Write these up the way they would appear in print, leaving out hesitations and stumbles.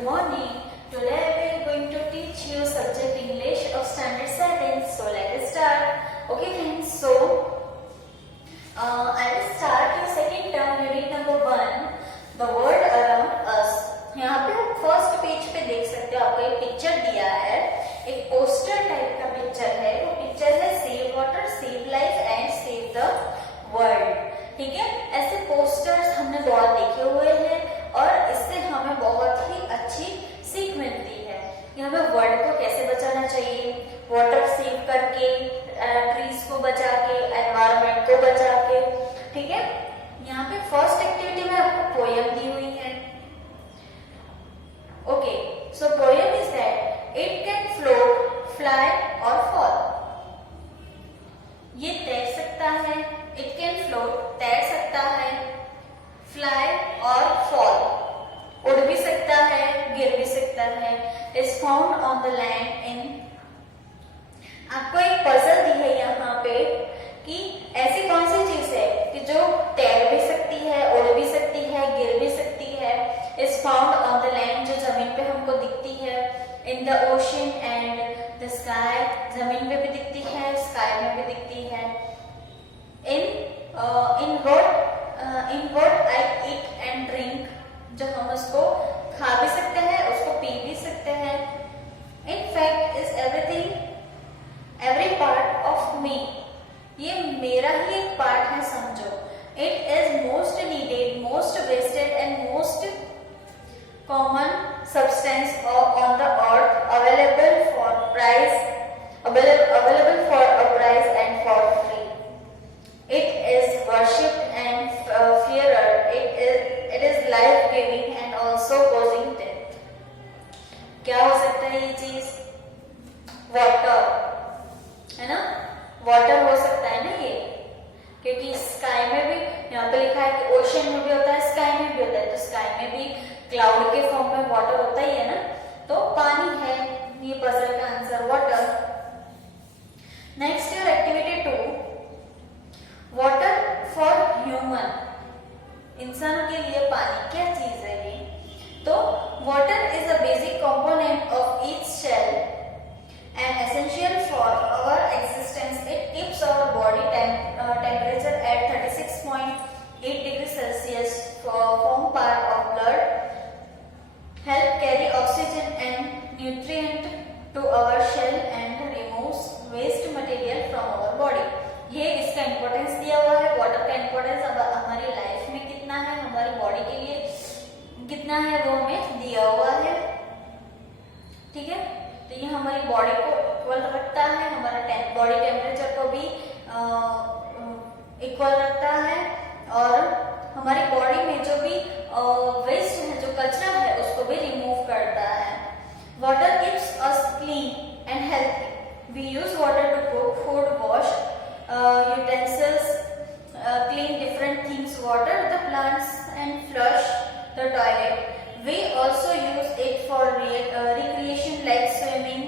good morning. Today we are going to teach you subject English of standard 7. So let us start. Okay friends, so I will start your second term unit number 1, the world around us. यहाँ पे आप first page पे देख सकते हो, आपको एक picture दिया है, एक पोस्टर टाइप का पिक्चर है. वो पिक्चर है save water, save life and save the world. ठीक है, ऐसे पोस्टर्स हमने बहुत देखे हुए हैं और इससे हमें बहुत ही अच्छी सीख मिलती है कि हमें वर्ल्ड को कैसे बचाना चाहिए, वाटर सेव करके, ट्रीज को बचा के, एनवायरनमेंट को बचा के. ठीक है, यहाँ पे फर्स्ट एक्टिविटी में आपको पोयम दी हुई है. Okay, so poem is that it can float, fly और फॉल. ये तैर सकता है, इट कैन फ्लोट तैर सकता है, फ्लाई और फॉल उड़ भी सकता है, गिर भी सकता है. Is found on the land in. आपको एक पजल दी है यहाँ पे कि ऐसी कौन सी चीज है कि जो तैर भी सकती है, उड़ भी सकती है, गिर भी सकती है. Is found on the land, जो जमीन पे हमको दिखती है. In the ocean and the sky, जमीन पे भी दिखती है, स्काई में भी दिखती है. इन what I eat and drink, जो हम उसको खा भी सकते हैं, उसको पी भी सकते हैं. In fact is everything, every part of me, ये मेरा ही एक पार्ट है समझो. It is most needed, most wasted and most common substance on the earth, available for a price and for free. It is worshipped and feared. It is life giving and also causing death. क्या हो सकता है ये चीज? Water है ना, water हो सकता है ना ये, क्योंकि स्काई में भी यहाँ पे लिखा है कि ओशन में भी होता है, स्काई में भी होता है. तो स्काई में भी क्लाउड के फॉर्म में वाटर होता ही है ना, तो पानी है. ये पजल का answer water. Next your activity 2, water for human. इंसानों के लिए पानी क्या चीज है ये? तो water is a basic component of each cell and essential for our existence. It keeps our body temperature at 36.8 degree Celsius, form part of blood, help carry oxygen and nutrient to our cell and removes waste material from our body. ये इसका importance दिया हुआ है. Water का importance अब हमारी life में कितना है, हमारी बॉडी के लिए कितना है, वो हमें दिया हुआ है. ठीक है, तो ये हमारी बॉडी को इक्वल रखता है, हमारा बॉडी टेम्परेचर को भी इक्वल रखता है, और हमारी बॉडी में जो भी वेस्ट है, जो कचरा है, उसको भी रिमूव करता है. Water keeps us clean and healthy. We use water to cook food, wash utensils, clean different things, water the plants and flush the toilet. We also use it for recreation like swimming,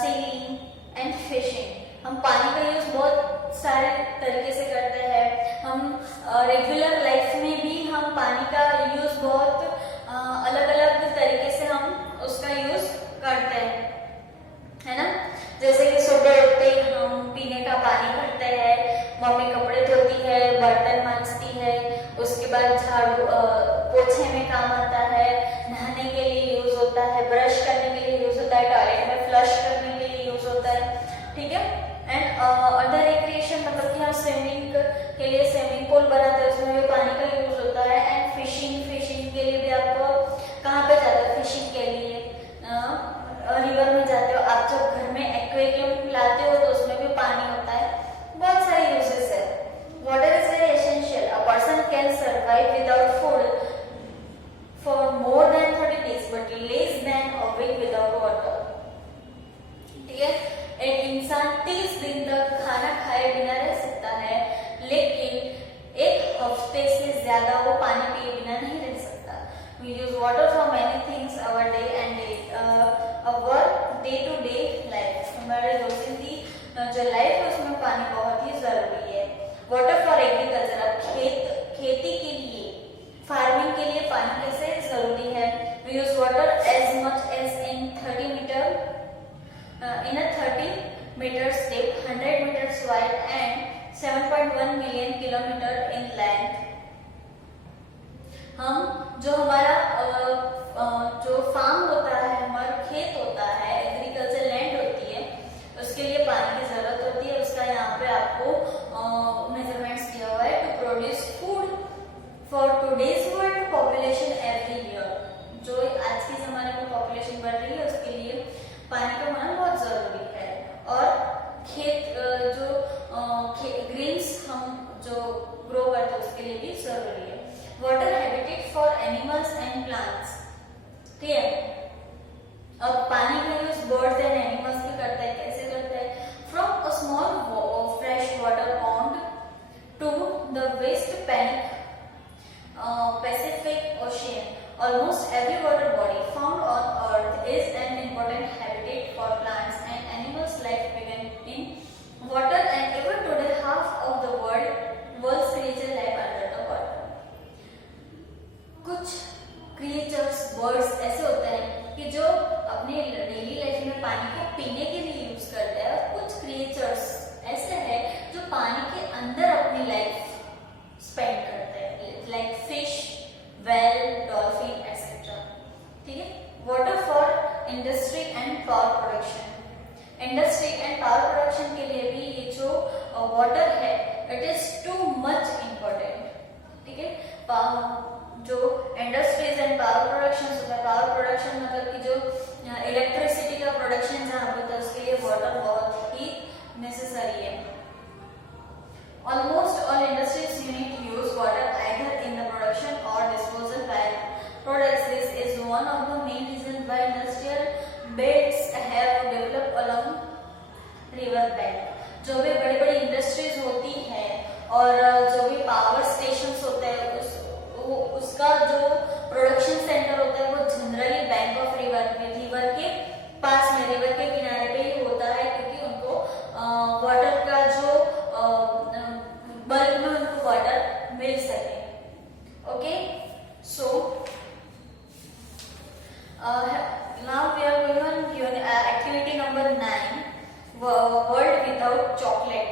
sailing and fishing. हम पानी का use बहुत सारे तरीके से करते हैं. हम रेगुलर लाइफ में भी हम पानी का यूज बहुत अलग अलग तरीके से हम उसका यूज करते हैं, है ना. जैसे कि सुबह उठते ही हम पीने का पानी भरते हैं, मम्मी कपड़े धोती है, बर्तन मांजती है, उसके बाद झाड़ू पोछे में काम आता है, नहाने के लिए यूज होता है, ब्रश करने के लिए यूज होता है, टॉयलेट में फ्लश करने के लिए यूज होता है. ठीक है, एंड अदर रिक्रिएशन मतलब कि हम स्विमिंग के लिए स्विमिंग पूल बनाते हैं, उसमें भी पानी का यूज होता है. एंड फिशिंग के लिए भी आप कहाँ पे जाते हो फिशिंग के लिए? रिवर में जाते हो. आप जब घर में एक्वेरियम लाते हो तो उसमें भी पानी होता है. बहुत सारे यूजेस है. Water is very essential. A person can survive without food for more than 30 days but less than a week without water. ठीक है, एक इंसान 30 दिन तक खाना खाए बिना रह सकता है, लेकिन एक हफ्ते से ज्यादा वो पानी पिए बिना नहीं रह सकता. We use water for many things our day and our day-to-day life. हमारे रोजिंदी जो लाइफ है उसमें पानी बहुत ही जरूरी है. Water for agriculture. अब खेती के लिए, फार्मिंग के लिए पानी कैसे जरूरी है. We use water 1 million kilometre in length. हम जो हमारा जो फार्म होता है, हमारा खेत होता है, एग्रीकल्चर लैंड होती है, उसके लिए पानी की जरूरत होती है। उसका यहाँ पे आपको मेजरमेंट्स दिया हुआ है। To produce food for today's world population every year, जो आज के जमाने में पॉपुलेशन बढ़ रही है उसके लिए पानी का होना बहुत जरूरी है। और खेत ग्रीन्स हम जो ग्रो करते हैं उसके लिए भी जरूरी है। Water habitat for animals and plants, ठीक है। अब पानी का यूज बर्ड्स एंड एनिमल्स भी करते हैं। कैसे करते हैं? From a small fresh water pond to the west Pacific Ocean, almost every water body found on Earth is an important habitat for plants and animals. Life began in water, and even today half of the world's creatures live under the water. कुछ creatures, birds ऐसे होते हैं कि जो अपने daily life में पानी को पीने के लिए यूज करते हैं, और कुछ creatures ऐसे हैं जो पानी के अंदर अपनी लाइफ स्पेंड करते हैं, like fish, whale, dolphin, etc. ठीक है। Water for industry and power production. Industry and power production के लिए भी ये जो वाटर है it is too much important, ठीक है। जो इंडस्ट्रीज एंड पावर प्रोडक्शन होता है, पावर प्रोडक्शन मतलब कि जो इलेक्ट्रिसिटी का प्रोडक्शन जहाँ होता है उसके लिए वाटर बहुत ही नेसेसरी है। Almost all industries unit use water either in the production or disposal by products. This is one of the main reasons why industrial belts have developed along river bed. जो भी बड़ी-बड़ी industries होती है और जो भी power stations होते हैं उसका जो प्रोडक्शन सेंटर होता है वो जनरली बैंक ऑफ रिवर के पास में, रिवर के किनारे पे ही होता है, क्योंकि उनको वाटर का जो बल्क में उनको वाटर मिल सके। Okay, so now we are going on activity number 9, world without chocolate.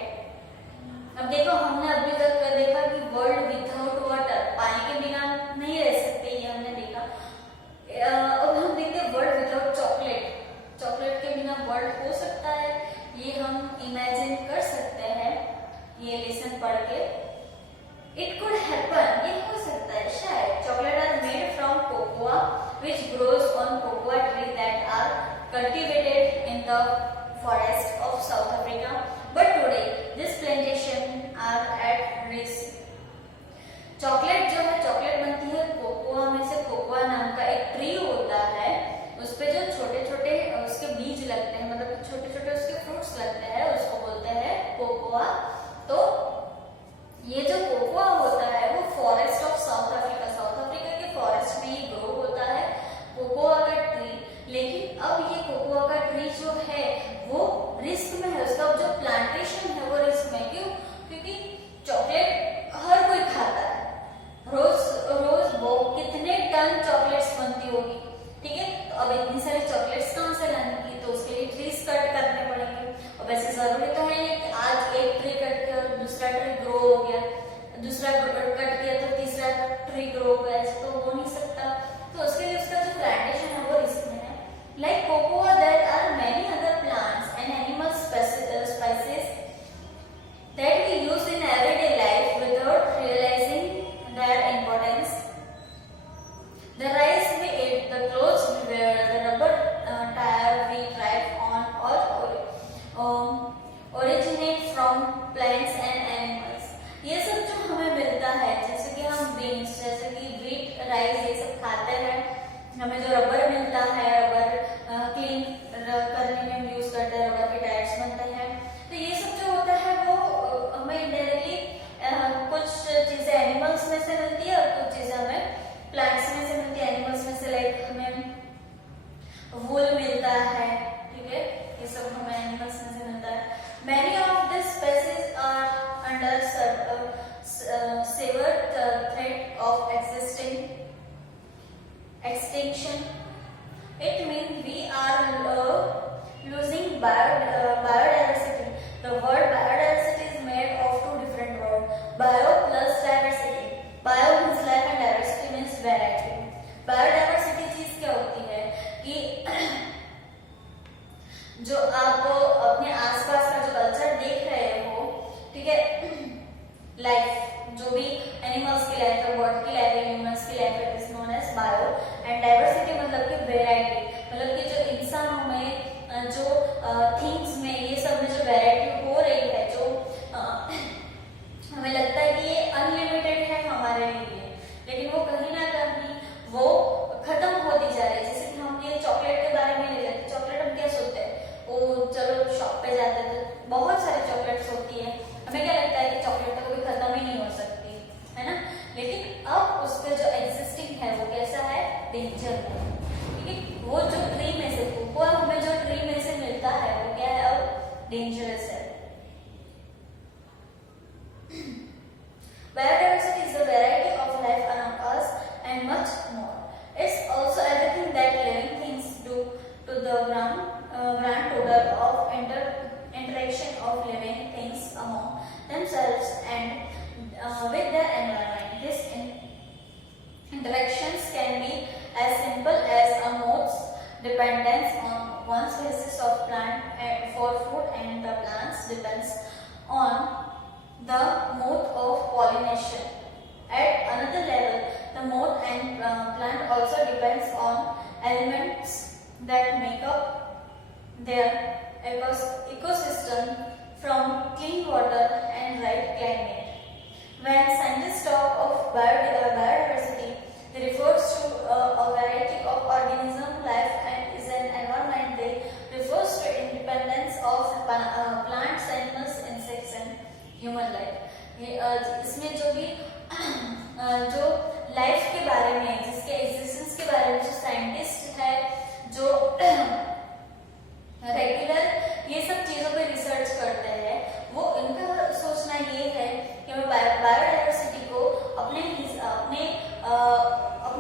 अब देखो, हमने अभी तक देखा कि वर्ल्ड विदाउट वाटर, पानी के बिना नहीं रह सकते, ये हमने देखा। अब हम देखते हैं वर्ल्ड विदाउट चॉकलेट। चॉकलेट के बिना वर्ल्ड हो सकता है, ये हम इमेजिन कर सकते हैं ये लेसन पढ़ के। इट कुड हैपन, ये हो सकता है शायद। Chocolate are made from cocoa which grows on cocoa tree that are cultivated in the forest of South Africa, but today this plantation are at risk. Chocolate जो है, chocolate बनती है cocoa में से। कोकोआ नाम का एक ट्री होता है, उस पे जो छोटे छोटे उसके बीज लगते हैं, मतलब छोटे छोटे उसके फ्रूट्स लगते हैं, उसको बोलते हैं कोकोआ। तो ये जो कोकोआ होता है वो forest of south Africa, south Africa के फॉरेस्ट में ही ग्रो होता है कोकोआ का ट्री। लेकिन अब ये कोकोआ का ट्री जो है वो रिस्क में है, उसका जो प्लांटेशन है वो रिस्क में। क्यों? क्योंकि चॉकलेट हर कोई खाता है, रोज वो कितने टन चॉकलेट्स बनती होगी, ठीक है। तो अब इतनी सारी चॉकलेट्स कहाँ से लाने की, तो उसके लिए ट्रीज कट करने पड़ेंगे। और वैसे जरूरी तो है कि आज एक ट्री कट किया और दूसरा ट्री ग्रो हो गया, दूसरा कट किया तो तीसरा ट्री ग्रो हो गया, तो हो नहीं सकता। तो उसके लिए उसका जो प्लांटेशन है वो रिस्क में है। Like cocoa there are many other plants and animal spices that we use in everyday life without realising their importance. The rice we eat, the clothes we wear, the rubber tire we drive on, all originate from plants and animals. ये सब जो हमें मिलता है, जैसे कि हम beans, जैसे कि व्हीट, राइस, ये सब खाते हैं, हमें जो रबर मिलता है, रबर क्लीन करने में हम यूज करते हैं, रबर के टायर्स बनते हैं। तो ये सब जो होता है वो हमें इंडायरेक्टली कुछ चीजें एनिमल्स में से मिलती है और कुछ चीजें हमें प्लांट्स में से मिलती है। एनिमल्स में से लाइक हमें वूल मिलता है, ठीक है, ये सब हमें एनिमल्स में से मिलता है। Many of these species are under severe threat of extinction. It means we are losing biodiversity. The word biodiversity is made of two different words. Animals की लाइफ है, बर्ड की लाइफ है, ह्यूमंस की life है, it is known as bio. And diversity मतलब कि variety, मतलब कि जो इंसानों में जो थिंग्स में ये सब में जो वैरायटी हो रही है, जो हमें लगता है कि ये अनलिमिटेड है हमारे लिए, लेकिन वो कहीं ना कहीं वो खत्म होती जा रही है। जैसे कि हम ये चॉकलेट के बारे में ले लेते, चॉकलेट हम क्या सोचते हैं, वो चलो शॉप पे जाते हैं तो बहुत सारी चॉकलेट्स होती है, हमें क्या लगता है कि चॉकलेट तो कभी खत्म ही नहीं हो सकती है ना, लेकिन अब उसका जो एग्जिस्टिंग है वो कैसा है, डेंजर है। वो जो ट्री में से, वो हमें जो ट्री में से मिलता है वो क्या है, अब डेंजरस है। Biodiversity is the variety of life around us and much more. It's also everything that living things do to the grand total of interaction of living things among themselves and with their environment. These interactions can be as simple as a mode's dependence on one species of plant for food, and the plants depends on the mode of pollination. At another level, the mode and plant also depends on elements that make up their ecosystem, from clean water and right climate. When scientists talk of biodiversity, they refer to a variety of organism life and is an environment. They refers to independence of plants, animals, insects and human life. इसमें जो भी जो life के बारे में, जिसके existence के बारे में जो साइंटिस्ट है, जो रेगुलर ये सब चीजों पे रिसर्च करते हैं, वो इनका सोचना ये है कि हमें बायोडाइवर्सिटी को अपने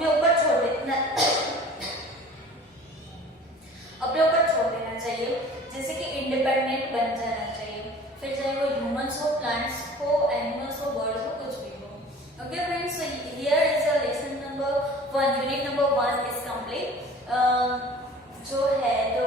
ऊपर छोड़ देना चाहिए, जैसे कि इंडिपेंडेंट बन जाना चाहिए, फिर चाहे वो ह्यूमंस हो, प्लांट्स हो, एनिमल्स हो, बर्ड्स हो, कुछ भी हो। Okay friends, so here is a lesson number 1, unit number 1 is complete. जो है, जो